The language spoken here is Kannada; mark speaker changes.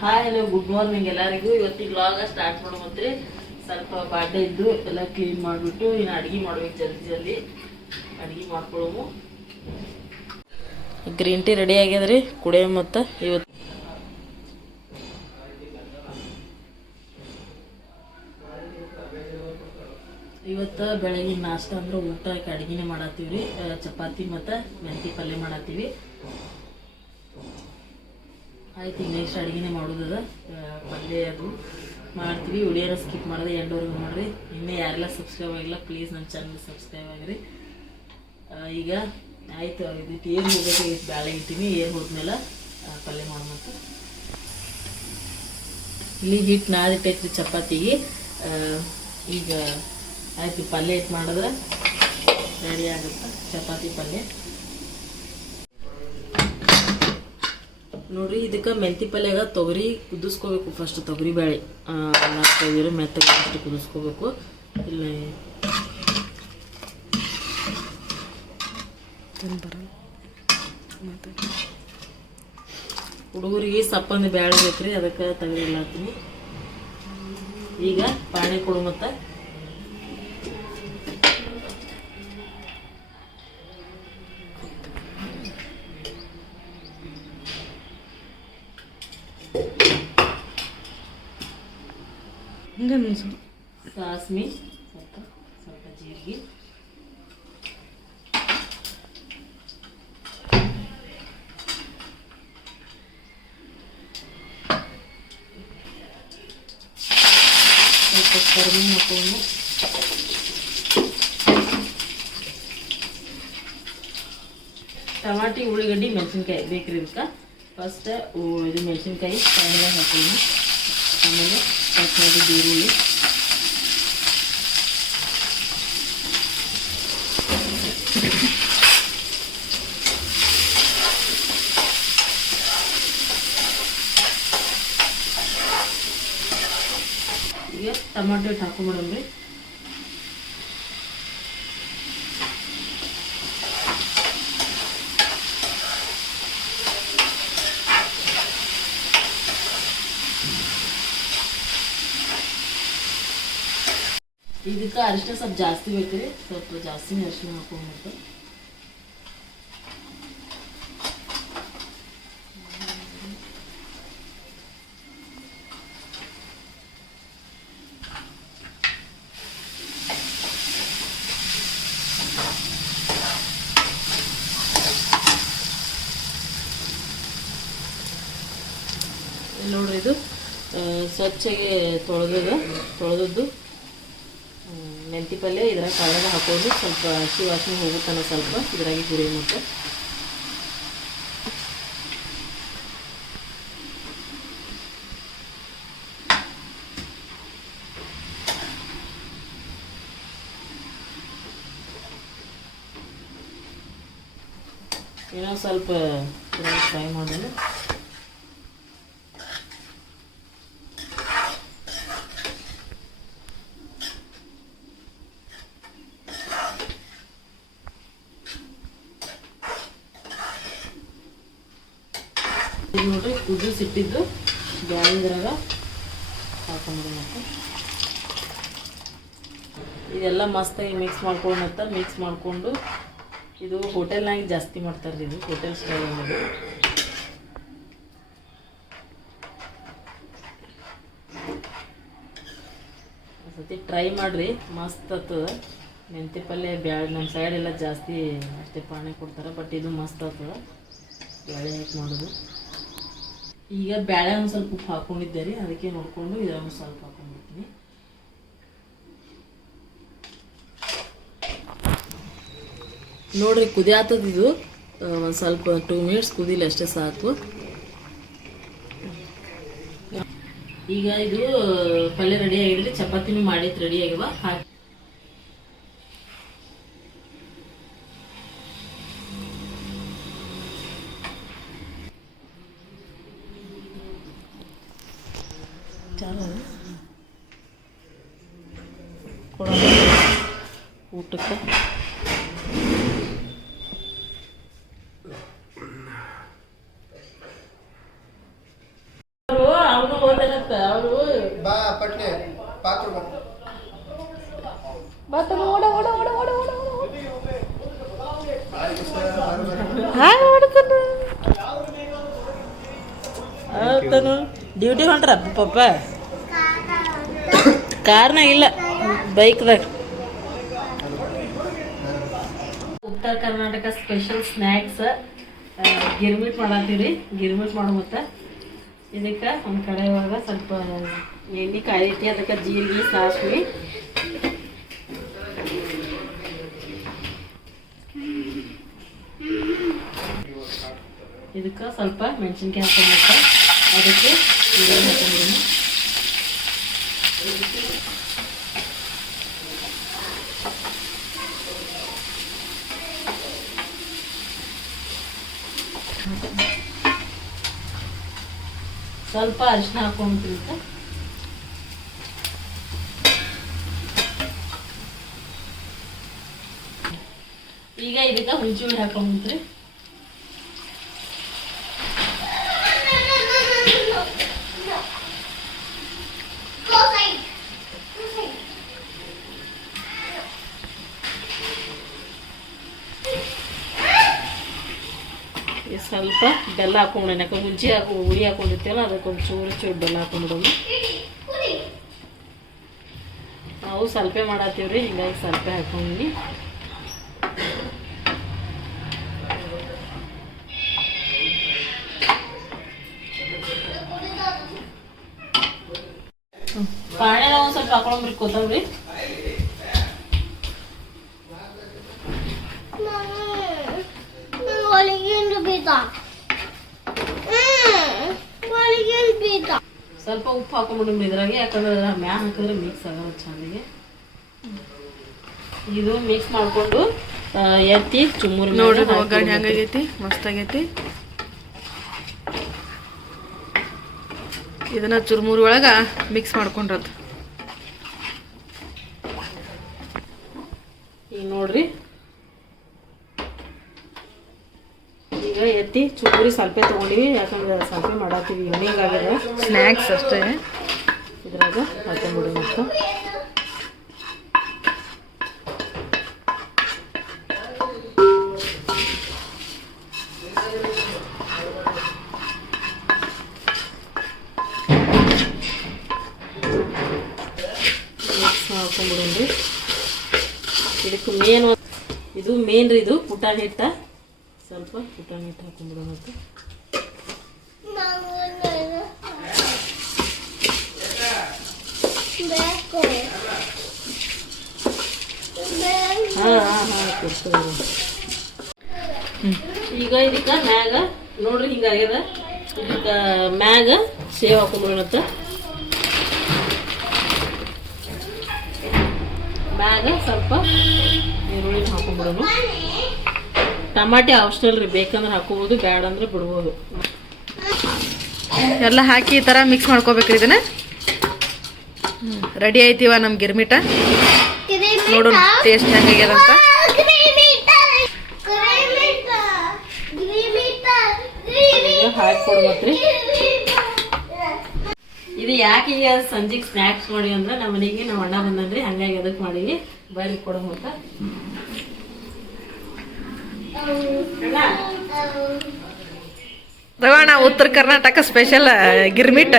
Speaker 1: ಹಾಯ್ ಹಲೋ ಗುಡ್ ಮಾರ್ನಿಂಗ್ ಎಲ್ಲರಿಗೂ. ಇವತ್ತಿಗೆ ಲಾಗ ಸ್ಟಾರ್ಟ್ ಮಾಡ್ಬೋದ್ರಿ ಸ್ವಲ್ಪ ಬಾಡ್ಡೆ ಇದ್ದು ಎಲ್ಲ ಕ್ಲೀನ್ ಮಾಡಿಬಿಟ್ಟು ಇನ್ನು ಅಡುಗೆ ಮಾಡ್ಬೇಕು ಜಲ್ದಿ ಜಲ್ದಿ. ಅಡುಗೆ ಮಾಡ್ಕೊಳ್ಳೋವು ಗ್ರೀನ್ ಟೀ ರೆಡಿ ಆಗ್ಯದ್ರಿ, ಕುಡಿಯೋ ಮತ್ತು ಇವತ್ತು. ಇವತ್ತು ಬೆಳಗಿನ ನಾಷ್ಟ ಅಂದ್ರೆ ಊಟಕ್ಕೆ ಅಡುಗೆನೇ ಮಾಡತ್ತೀವಿ ರೀ ಚಪಾತಿ ಮತ್ತು ಮೆಂತಿ ಪಲ್ಯ ಮಾಡತ್ತೀವಿ. ಆಯ್ತು ಈಗ ನೆಕ್ಸ್ಟ್ ಅಡುಗೆನೇ ಮಾಡೋದದ ಪಲ್ಯ ಅದು. ಮಾಡ್ತೀವಿ ವಿಡಿಯೋನ ಸ್ಕಿಪ್ ಮಾಡಿದೆ ಎಲ್ಲರಿಗೂ ಮಾಡಿರಿ ಇನ್ನೇ ಯಾರೆಲ್ಲ ಸಬ್ಸ್ಕ್ರೈಬ್ ಆಗಿಲ್ಲ ಪ್ಲೀಸ್ ನನ್ನ ಚಾನಲ್ ಸಬ್ಸ್ಕ್ರೈಬ್ ಆಗಿರಿ. ಈಗ ಆಯಿತು ಇದಕ್ಕೆ ಏನು ಹೋಗ್ಬೇಕು ಇದು ಬ್ಯಾಳೆ ಇಟ್ಟಿನಿ ಏನು ಹೋದ್ಮೇಲೆ ಪಲ್ಯ ಮಾಡ್ಬೇಕು ಇಲ್ಲಿ ಹಿಟ್ಟು ನಾದಿಟ್ಟೈತಿ ಚಪಾತಿಗೆ. ಈಗ ಆಯಿತು, ಪಲ್ಯ ಇಟ್ಟು ಮಾಡಿದ್ರೆ ರೆಡಿ ಆಗುತ್ತೆ, ಚಪಾತಿ ಪಲ್ಯ. ನೋಡ್ರಿ, ಇದಕ್ಕೆ ಮೆಂತಿ ಪಲ್ಯಾಗ ತೊಗರಿ ಕುದಿಸ್ಕೋಬೇಕು. ಫಸ್ಟ್ ತೊಗರಿ ಬೇಳೆ. ತೊಗರಿ ಮೆತ್ತಗೆ ಕುದಿಸ್ಕೋಬೇಕು. ಇಲ್ಲ. ಹುಡುಗರಿಗೆ ಸಪ್ಪಂದು ಬೇಳೆ ಬೇಕ್ರಿ, ಅದಕ್ಕೆ ತೆಗೆದಿಲ್ಲತ್ತೀನಿ ಈಗ ಪಾಣಿ ಕೊಡು ಮತ್ತೆ. ಸಾಸ್ಮಿ, ಸ್ವಲ್ಪ ಸ್ವಲ್ಪ ಜೀರಿಗೆ. ಸ್ವಲ್ಪ ಹಾಕೊಂಡು ಟಮಾಟಿ ಉಳ್ಳಾಗಡ್ಡಿ ಮೆಣಸಿನ್ಕಾಯಿ ಬೇಕ್ರಿ ಇದಕ್ಕೆ ಫಸ್ಟ್ ಇದು ಮೆಣಸಿನ್ಕಾಯಿ ಕಾಯಿಲೆ ಹಾಕೊಂಡು ಆಮೇಲೆ ತರಕಾರಿ ಈರುಳ್ಳಿ ಈಗ ಟಮಾಟೊ ಹಿಟ್ಟು ಹಾಕೊಂಬಿಡಮ್ರಿ ಇದಕ್ಕೆ ಅರಿಶಿನ ಸ್ವಲ್ಪ ಜಾಸ್ತಿ ಬೇಕ್ರಿ. ಸ್ವಲ್ಪ ಜಾಸ್ತಿನೇ ಅರಿಶಿನ ಹಾಕೊಂಡ್ಬಿಟ್ಟು ನೋಡ್ರಿ ಇದು ಸ್ವಚ್ಛಗೆ ತೊಳೆದಿದೆ ತೊಳೆದದ್ದು. ಮೆಂತಿ ಪಲ್ಯ ಇದ್ರಾಗ ಕಾಳಗ ಹಾಕೊಂಡು ಸ್ವಲ್ಪ ಹಸಿ ವಾಸನೆ ಹೋಗುತ್ತಾನ ಸ್ವಲ್ಪ. ಇದ್ರಾಗೆ ಹುರಿ ಮತ್ತು. ಏನೋ ಸ್ವಲ್ಪ ಫ್ರೈ ಮಾಡೋಣ. ಇದು ನೋಡ್ರಿ ಕುದಿಸಿಟ್ಟಿದ್ದು ಸಿಟ್ಟಿದ್ದು ಇದ್ರಾಗ ಹಾಕೊಂಡ್ರಿ ಮತ್ತೆ ಇದೆಲ್ಲ ಮಸ್ತಾಗಿ ಮಿಕ್ಸ್ ಮಾಡ್ಕೊಂಡು ಮತ್ತೆ ಮಿಕ್ಸ್ ಮಾಡಿಕೊಂಡು ಇದು ಹೋಟೆಲ್ನಾಗ ಜಾಸ್ತಿ ಮಾಡ್ತಾರೆ ಇದು ಹೋಟೆಲ್ ಸ್ಟೈಲ್ ಅನ್ನೋದು ಸತಿ ಟ್ರೈ ಮಾಡಿರಿ, ಮಸ್ತ್ ಆಗ್ತದ ಮೆಂತ್ಯ ಪಲ್ಯ, ಬ್ಯಾಳೆ ನಮ್ಮ ಸೈಡ್ ಎಲ್ಲ ಜಾಸ್ತಿ ಅಷ್ಟೇ ಪಾಣೆ ಕೊಡ್ತಾರೆ ಬಟ್ ಇದು ಮಸ್ತ್ ಆಗ್ತದ ಬ್ಯಾಳೆ ಮಾಡೋದು. ಈಗ ಬ್ಯಾಳೆ ಒಂದು ಸ್ವಲ್ಪ ಉಪ್ಪು ಹಾಕೊಂಡಿದ್ದೆ ರೀ ಅದಕ್ಕೆ ನೋಡಿಕೊಂಡು ಇದೊಂದು ಸ್ವಲ್ಪ ಹಾಕೊಂಡ್ಬಿಡ್ತೀನಿ. ನೋಡ್ರಿ, ಕುದಿಯಾತದ ಇದು ಒಂದು ಸ್ವಲ್ಪ ಟೂ ಮಿನಿಟ್ಸ್ ಕುದಿಲಿ ಅಷ್ಟೇ ಸಾಕು. ಈಗ ಇದು ಪಲ್ಯ ರೆಡಿ ಆಗಿದ್ರಿ, ಚಪಾತಿನೂ ಮಾಡಿದ್ ರೆಡಿ ಆಗಿವ. ಹಾಕಿ ಕೊಡೋಣ ಊಟಕ್ಕೆ ಮಾಡ್ದೇನಂತ ಅವರು
Speaker 2: ಬಾ ಪಟ್ನೆ ಪಾತ್ರ ಬಾ
Speaker 1: ಓಡ ಓಡ ಓಡ ಓಡ ಓಡ
Speaker 2: ಆಯ್ತು ಸರ್, ಬರು, ಬರು.
Speaker 1: ಹಾಂ ಓಡ್ತಾನ ಆತನು ಡ್ಯೂಟಿ ಹೊಂಟ್ರ ಪಪ್ಪ ಕಾರ್ನಾಗ ಇಲ್ಲ ಬೈಕ್ದಾಗ. ಉತ್ತರ ಕರ್ನಾಟಕ ಸ್ಪೆಷಲ್ ಸ್ನ್ಯಾಕ್ಸ್ ಗಿರ್ಮಿಟ್ ಮಾಡತ್ತೀವಿ ಗಿರ್ಮಿಟ್ ಮಾಡೋ ಮತ್ತೆ ಇದಕ್ಕೆ ಒಂದು ಕಡೆ ಒಳಗೆ ಸ್ವಲ್ಪ ಎಣ್ಣೆ ಕಾಯಿಟ್ಟಿ ಅದಕ್ಕೆ ಜೀರಿಗೆ, ಸಾಸಿವೆ. ಇದಕ್ಕೆ ಸ್ವಲ್ಪ ಮೆಣಸಿನ್ಕಾಯಿ ಹಾಕೊಂಡ್ಬಿಟ್ಟು. ಅದಕ್ಕೆ ಈರುಳ್ಳಿ ಸ್ವಲ್ಪ ಅರಿಶಿನ ಹಾಕೊಂಡ್ಬಿಟ್ಟು ಈಗ ಇದಕ್ಕೆ ಹುಂಚಿ ಹುಳಿ ಹಾಕೊಂಡ್ಬಿಟ್ರಿ ಈ ಸ್ವಲ್ಪ ಹಾಕೊಂಡು ಯಾಕಂದ್ರೆ ಮುಂಚೆ ಹಾಕಿ, ಹುಳಿ ಹಾಕೊಂಡಿರ್ತೀವಲ್ಲ, ಅದಕ್ಕೆ ಒಂದು ಚೂರು ಚೂರು ಬೆಲ್ಲ ಹಾಕೊಂಡ್ಬಿಡೋಣ. ನಾವು ಸ್ವಲ್ಪ ಮಾಡತ್ತೀವ್ರಿ, ಹಿಂಗಾಗಿ ಸ್ವಲ್ಪ ಹಾಕೊಂಡ್ವಿ. ಪಾಣ್ಯಾಗ ಒಂದು ಸ್ವಲ್ಪ ಹಾಕೊಂಡ್ರಿ ಕೊತ್ತಂಬರಿ
Speaker 3: ಬೀತ
Speaker 1: ಸ್ವಲ್ಪ ಉಪ್ಪು ಹಾಕೊಂಡ್ಬಿಟ್ಟು ಇದ್ರಾಗೆ ಯಾಕಂದ್ರೆ ಅದ್ರ ಮ್ಯಾ ಹಾಕಿದ್ರೆ ಮಿಕ್ಸ್ ಆಗಲ್ಲ ಚೆನ್ನಾಗಿ ಇದು ಮಿಕ್ಸ್ ಮಾಡಿಕೊಂಡು ಎತ್ತಿ ಚುಮ್ಮುರಿ
Speaker 4: ನೋಡ್ರಿ
Speaker 1: ಹಾಕಿ
Speaker 4: ಒಗ್ಗರಣೆ. ಹಂಗಾಗೈತಿ ಮಸ್ತ್ ಆಗೈತಿ ಇದನ್ನ ಚುರುಮುರಿ ಒಳಗ ಮಿಕ್ಸ್ ಮಾಡ್ಕೊಂಡ್ರದು.
Speaker 1: ಈಗ ನೋಡ್ರಿ. ಎತ್ತಿ ಚುಮ್ಮುರಿ ಸ್ವಲ್ಪ ತೊಗೊಂಡಿವಿ. ಯಾಕಂದ್ರೆ ಸ್ವಲ್ಪ ಮಾಡತ್ತೀವಿ ಈವ್ನಿಂಗ್ ಆಗ್ಯದ
Speaker 4: ಸ್ನ್ಯಾಕ್ಸ್ ಅಷ್ಟೇ.
Speaker 1: ಇದ್ರಾಗ ಹಾಕೊಂಡ್ಬಿಡಿ ಮತ್ತು. ಮಾಡ್ಕೊಂಡ್ಬಿಡೋಣ್ರಿ ಇದಕ್ಕೆ ಮೇನ್ ಇದು ಮೇನ್ ರೀ ಇದು ಪುಟಾಣಿ ಹಿಟ್ಟ. ಸ್ವಲ್ಪ ಪುಟಾಣಿ ಹಿಟ್ಟು ಹಾಕೊಂಡ್ಬಿಡೋಣ ಈಗ ಇದಕ್ಕೆ ಮ್ಯಾಗ ನೋಡ್ರಿ ಹಿಂಗಾಗ್ಯದ ಇದಕ್ಕೆ ಮ್ಯಾಗ ಸೇವ್ ಹಾಕೊಂಡ್ಬಿಡೋಣತ್ತ ಮ್ಯಾಗ ಸ್ವಲ್ಪ ಈರುಳ್ಳಿ ಹಾಕೊಂಡ್ಬಿಡೋಣ. ಟಮಾಟಿ ಆಪ್ಷನಲ್ ರೀ ಬೇಕಂದ್ರೆ ಹಾಕೋಬೋದು ಬ್ಯಾಡ ಅಂದ್ರೆ ಬಿಡ್ಬೋದು.
Speaker 4: ಎಲ್ಲ ಹಾಕಿ ಈ ಥರ ಮಿಕ್ಸ್ ಮಾಡ್ಕೋಬೇಕ್ರಿ ಇದನ್ನ. ರೆಡಿ ಆಯ್ತೀವ ನಮ್ಮ ಗಿರ್ಮಿಟ. ನೋಡೋಣ ಟೇಸ್ಟ್ ಹೆಂಗಾಗ್ಯದ ಅಂತ
Speaker 1: ಹಾಕಿ ಇದು ಯಾಕೆ ಈಗ ಸಂಜೆಗೆ ಸ್ನ್ಯಾಕ್ಸ್ ಮಾಡಿ ಅಂದ್ರೆ ನಮ್ಮ ಮನೆಗೆ ನಮ್ಮ ಅಣ್ಣ ಬಂದನ್ರಿ ಹಂಗಾಗಿ ಅದಕ್ಕೆ ಮಾಡಿ ಬರ್ರಿ ಕೊಡೋ ಅಂತ.
Speaker 4: ರವಣ ಉತ್ತರ ಕರ್ನಾಟಕ ಸ್ಪೆಷಲ್ ಗಿರ್ಮಿಟ್.